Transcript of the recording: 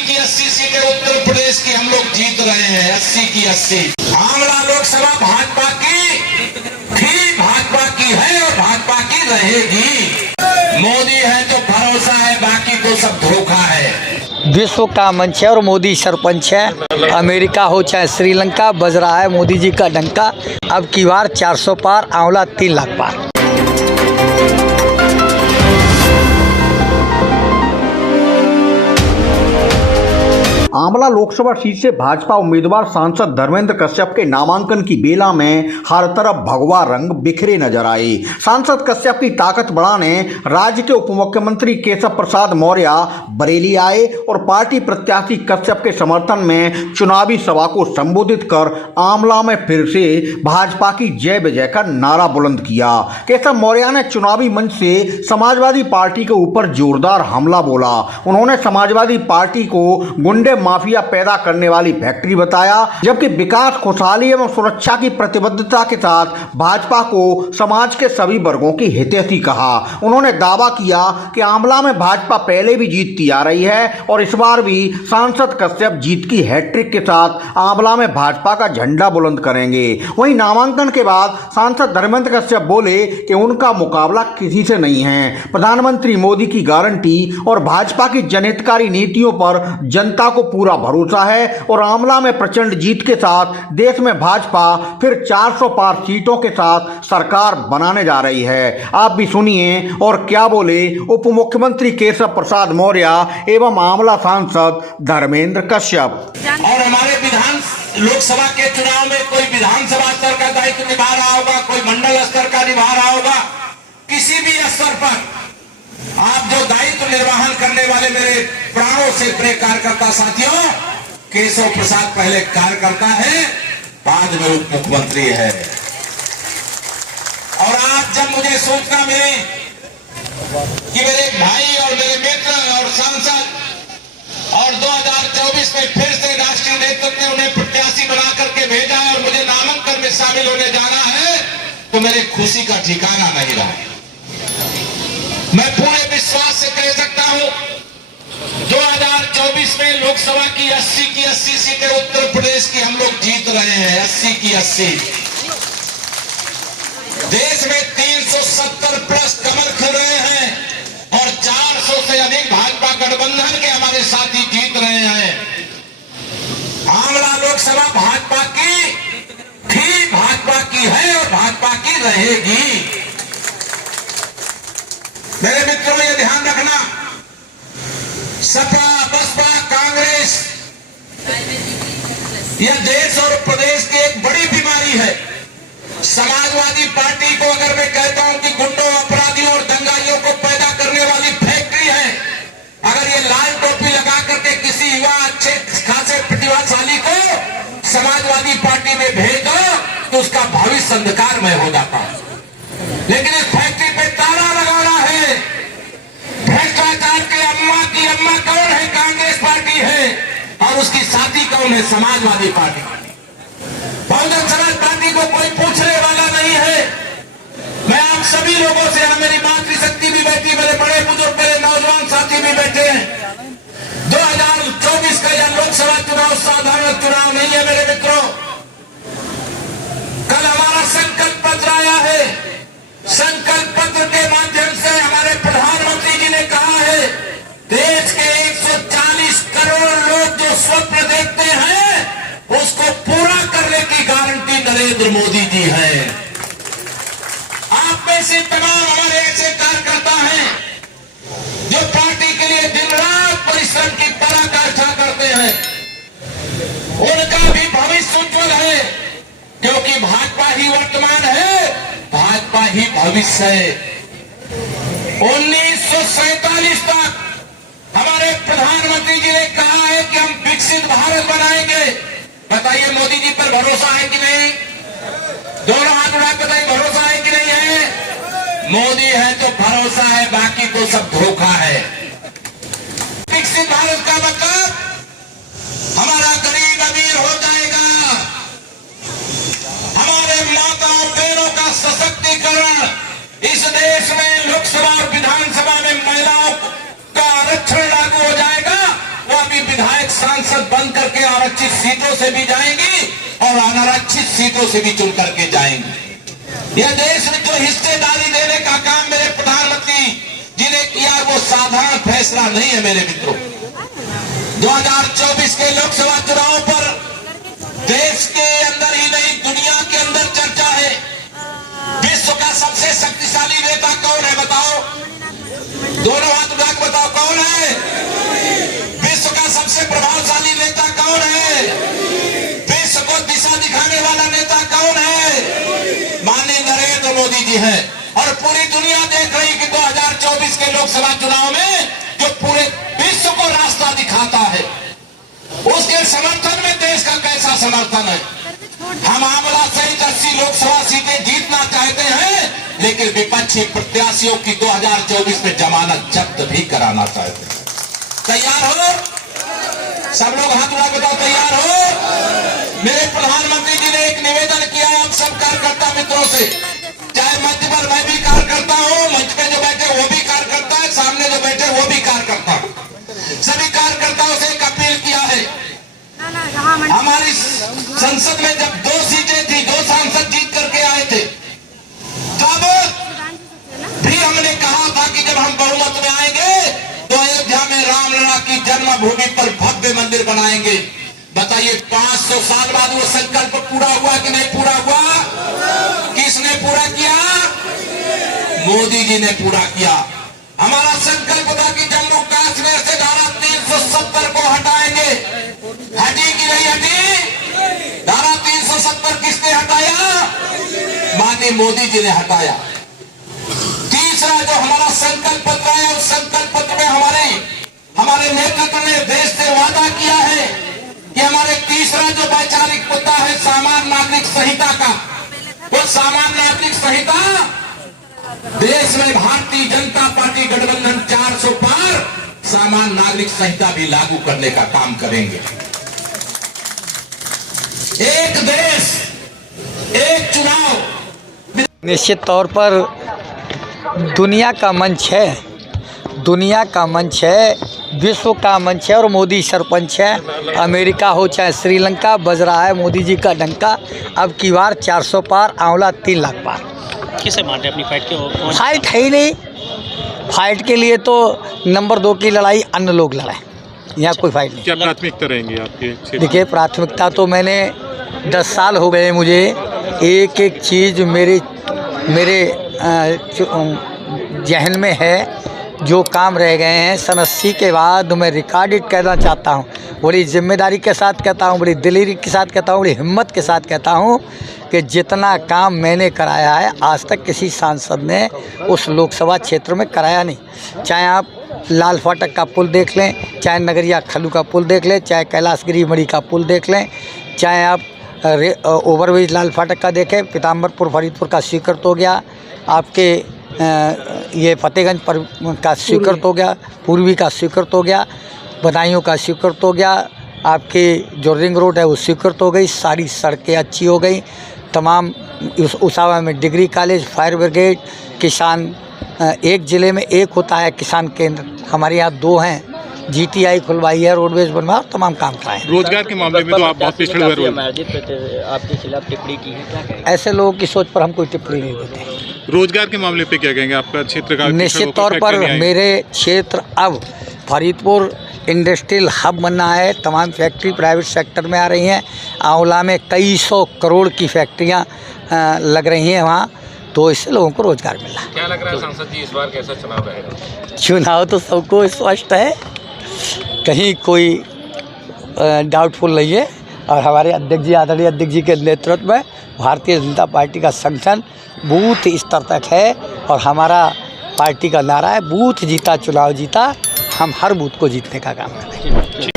की 80 सीटें उत्तर प्रदेश की हम लोग जीत रहे हैं, 80 की 80। आंवला लोकसभा भाजपा की थी, भाजपा की है और भाजपा की रहेगी। मोदी है तो भरोसा है, बाकी तो सब धोखा है। विश्व का मंच है और मोदी सरपंच है। अमेरिका हो चाहे श्रीलंका, बज रहा है मोदी जी का डंका। अब की बार 400 पार, आंवला 3 लाख पार। आंवला लोकसभा सीट से भाजपा उम्मीदवार सांसद धर्मेंद्र कश्यप के नामांकन की बेला में हर तरफ भगवा रंग बिखरे नजर आए। सांसद कश्यप की ताकत बढ़ाने राज्य के उप मुख्यमंत्री केशव प्रसाद मौर्य बरेली आए और पार्टी प्रत्याशी कश्यप के समर्थन में चुनावी सभा को संबोधित कर आंवला में फिर से भाजपा की जय विजय का नारा बुलंद किया। केशव मौर्य ने चुनावी मंच से समाजवादी पार्टी के ऊपर जोरदार हमला बोला। उन्होंने समाजवादी पार्टी को गुंडे माफिया पैदा करने वाली फैक्ट्री बताया, जबकि विकास, खुशहाली एवं सुरक्षा की प्रतिबद्धता के साथ भाजपा को समाज के सभी वर्गों की हितैषी कहा। उन्होंने दावा किया कि आंवला में भाजपा पहले भी जीतती आ रही है और इस बार भी सांसद कश्यप जीत की हैट्रिक के साथ आंवला में भाजपा का झंडा बुलंद करेंगे। वहीं नामांकन के बाद सांसद धर्मेंद्र कश्यप बोले कि उनका मुकाबला किसी से नहीं है। प्रधानमंत्री मोदी की गारंटी और भाजपा की जनहितकारी नीतियों पर जनता को पूरा भरोसा है और आंवला में प्रचंड जीत के साथ देश में भाजपा फिर 400 पार सीटों के साथ सरकार बनाने जा रही है। आप भी सुनिए और क्या बोले उप मुख्यमंत्री केशव प्रसाद मौर्य एवं आंवला सांसद धर्मेंद्र कश्यप। और हमारे विधान लोकसभा के चुनाव में कोई विधानसभा स्तर का दायित्व निभा रहा होगा, कोई मंडल स्तर का निभा रहा होगा, किसी भी स्तर पर आप जो दायित्व निर्वहन करने वाले मेरे प्राणों से प्रिय कार्यकर्ता साथियों, केशव प्रसाद पहले कार्यकर्ता है, बाद में उप मुख्यमंत्री है। और आज जब मुझे सूचना मिली कि मेरे भाई और मेरे मित्र और सांसद और 2024 में फिर से राष्ट्रीय नेतृत्व ने उन्हें प्रत्याशी बना करके भेजा है और मुझे नामांकन में शामिल होने जाना है, तो मेरे खुशी का ठिकाना नहीं रहा। मैं पूरे विश्वास से कह सकता हूं 2024 में लोकसभा की 80 सीटें उत्तर प्रदेश की हम लोग जीत रहे हैं, 80 की 80। देश में 370 प्लस कमल खिल रहे हैं और 400 से अधिक भाजपा गठबंधन के हमारे साथी जीत रहे हैं। आंवला लोकसभा भाजपा की थी, भाजपा की है और भाजपा की रहेगी। मेरे मित्रों, ये ध्यान रखना, सपा, बसपा, कांग्रेस, यह देश और प्रदेश की एक बड़ी बीमारी है। समाजवादी पार्टी को अगर मैं कहता हूं कि गुंडों, अपराधियों और दंगाइयों को पैदा करने वाली फैक्ट्री है, अगर ये लाल टोपी लगा करके किसी युवा अच्छे खासे प्रतिभाशाली को समाजवादी पार्टी में भेज दो तो उसका भविष्य अंधकारमय हो जाता है। लेकिन इस फैक्ट्री पे ताला लगाना है। भ्रष्टाचार के अम्मा की अम्मा कौन है? कांग्रेस पार्टी है और उसकी साथी कौन है? समाजवादी पार्टी। बहुजन समाज पार्टी को कोई पूछने वाला नहीं है। मैं आप सभी लोगों से, मेरी मातृशक्ति भी बैठी, मेरे बड़े बुजुर्ग, मेरे नौजवान साथी भी बैठे हैं। 2024 का यह लोकसभा चुनाव साधारण चुनाव नहीं है मेरे मित्रों। कल हमारा संकल्प पत्र आया है। संकल्प पत्र के माध्यम से हमारे प्रधानमंत्री जी ने कहा है, देश के 140 करोड़ लोग जो स्वप्न देखते हैं उसको पूरा करने की गारंटी नरेंद्र मोदी जी है। आप में से तमाम हमारे ऐसे कार्यकर्ता हैं जो पार्टी के लिए दिन रात परिश्रम की पराकाष्ठा करते हैं। उनका भी भविष्य उज्जवल है, क्योंकि भाजपा ही वर्तमान है, भाजपा ही भविष्य है। 1947 तक हमारे प्रधानमंत्री जी ने कहा है कि हम विकसित भारत बनाएंगे। बताइए मोदी जी पर भरोसा है कि नहीं? दोनों हाथ उठा बताइए, भरोसा है कि नहीं है? मोदी है तो भरोसा है, बाकी तो सब धोखा है। विकसित भारत का मतलब हमारा गरीब अमीर हो जाएगा, हमारे माता और बहनों का सशक्तिकरण, इस देश में लोकसभा और विधानसभा में महिलाओं का आरक्षण लागू हो जाएगा। वो अभी विधायक आरक्षित सीटों से भी जाएंगी और अनारक्षित सीटों से भी चुन करके जाएंगी। यह देश में जो हिस्सेदारी देने का काम मेरे प्रधानमंत्री जी ने किया वो साधारण फैसला नहीं है मेरे मित्रों। 2024 के लोकसभा चुनाव पर देश के अंदर ही नहीं दुनिया के अंदर चर्चा है। विश्व का सबसे शक्तिशाली नेता कौन है बताओ? दोनों हाथ उठा के बताओ कौन है? विश्व का सबसे प्रभावशाली नेता कौन है? विश्व को दिशा दिखाने वाला नेता कौन है? माननीय नरेंद्र मोदी जी है। और पूरी दुनिया देख रही कि 2024 के लोकसभा चुनाव में जो पूरे विश्व को रास्ता दिखाता है उसके समर्थन में देश का कैसा समर्थन है। हम आंवला सहित 80 लोकसभा सीटें जीतना चाहते हैं, लेकिन विपक्षी प्रत्याशियों की 2024 में जमानत जब्त भी कराना चाहते हैं। तैयार हो? सब लोग हाथ उठा के बताओ तैयार हो? मेरे प्रधानमंत्री जी ने एक निवेदन किया है आप सब कार्यकर्ता मित्रों से, चाहे मंच पर मैं भी कार्यकर्ता हूं, मंच पे जो बैठे वो भी कार्यकर्ता है, सामने जो बैठे वो भी कार्यकर्ता, सभी कार्यकर्ताओं से एक अपील किया है। हमारी संसद में जब 2 सीटें थी, 2 सांसद जीत करके आए थे, तब भी हमने कहा था कि जब हम बहुमत में आएंगे तो अयोध्या में रामलला की जन्मभूमि पर भव्य मंदिर बनाएंगे। बताइए 500 साल बाद वो संकल्प पूरा हुआ कि नहीं पूरा हुआ? किसने पूरा किया? मोदी जी ने पूरा किया। हमारा संकल्प था कि जम्मू कश्मीर से धारा 370 को हटाएंगे। हटी कि नहीं हटी? धारा 370 किसने हटाया? माननीय मोदी जी ने हटाया। तीसरा जो हमारा संकल्प पत्र है, उस संकल्प पत्र में हमारे नेतृत्व ने देश से वादा किया है कि हमारे तीसरा जो वैचारिक मुद्दा है सामान्य नागरिक संहिता का, वो सामान्य नागरिक संहिता देश में भारतीय जनता पार्टी गठबंधन 400 पार सामान्य नागरिक संहिता भी लागू करने का काम करेंगे। एक देश एक चुनाव। निश्चित तौर पर दुनिया का मंच है, दुनिया का मंच है, विश्व का मंच है और मोदी सरपंच है। अमेरिका हो चाहे श्रीलंका, बज रहा है मोदी जी का डंका। अब की बार 400 पार, आंवला 3 लाख पार। किसे मारते अपनी फाइट के? फाइट है ही नहीं। फाइट के लिए तो नंबर 2 की लड़ाई अन्य लोग लड़ाए, यहाँ कोई फाइट नहीं। क्या प्राथमिकता रहेंगी आपकी? देखिए प्राथमिकता तो मैंने 10 साल हो गए मुझे, एक एक चीज़ मेरे जहन में है। जो काम रह गए हैं सन 80 के बाद मैं रिकॉर्डेड कहना चाहता हूँ, बड़ी जिम्मेदारी के साथ कहता हूँ, बड़ी दिलेरी के साथ कहता हूँ, बड़ी हिम्मत के साथ कहता हूँ कि जितना काम मैंने कराया है आज तक किसी सांसद ने उस लोकसभा क्षेत्र में कराया नहीं। चाहे आप लाल फाटक का पुल देख लें, चाहे नगरिया खल्लू का पुल देख लें, चाहे कैलाशगिरी मढ़ी का पुल देख लें, चाहे आप ओवरब्रिज लाल फाटक का देखें, पीताम्बरपुर फरीदपुर का स्वीकृत हो गया, आपके ये फतेहगंज पर का स्वीकृत हो गया, पूर्वी का स्वीकृत हो गया, बदायूं का स्वीकृत हो गया, आपके जो रिंग रोड है वो स्वीकृत हो गई, सारी सड़कें अच्छी हो गई, तमाम उसावा में डिग्री कॉलेज, फायर ब्रिगेड, किसान एक ज़िले में एक होता है किसान केंद्र, हमारे यहाँ 2 हैं, GTI खुलवाई है, रोडवेज बनवा, तमाम काम कराए। रोजगार के मामले में तो आप बहुत पिछड़े हुए हो। आपके खिलाफ टिप्पणी की है, क्या कहेंगे? ऐसे लोगों की सोच पर हम कोई टिप्पणी नहीं देते। रोजगार के मामले पे क्या कहेंगे? आपका क्षेत्र का निश्चित तौर पर मेरे क्षेत्र अब फरीदपुर इंडस्ट्रियल हब बनना है, तमाम फैक्ट्री प्राइवेट सेक्टर में आ रही हैं। आंवला में कई 100 करोड़ की फैक्ट्रियां लग रही हैं वहाँ, तो इससे लोगों को रोजगार मिला। क्या लग रहा है सांसद जी इस बार कैसा चुनाव रहेगा? चुनाव तो सबको स्पष्ट है, कहीं कोई डाउटफुल नहीं है। और हमारे अध्यक्ष जी, आदरणीय अध्यक्ष जी के नेतृत्व में भारतीय जनता पार्टी का संगठन बूथ स्तर तक है और हमारा पार्टी का नारा है बूथ जीता चुनाव जीता। हम हर बूथ को जीतने का काम करें।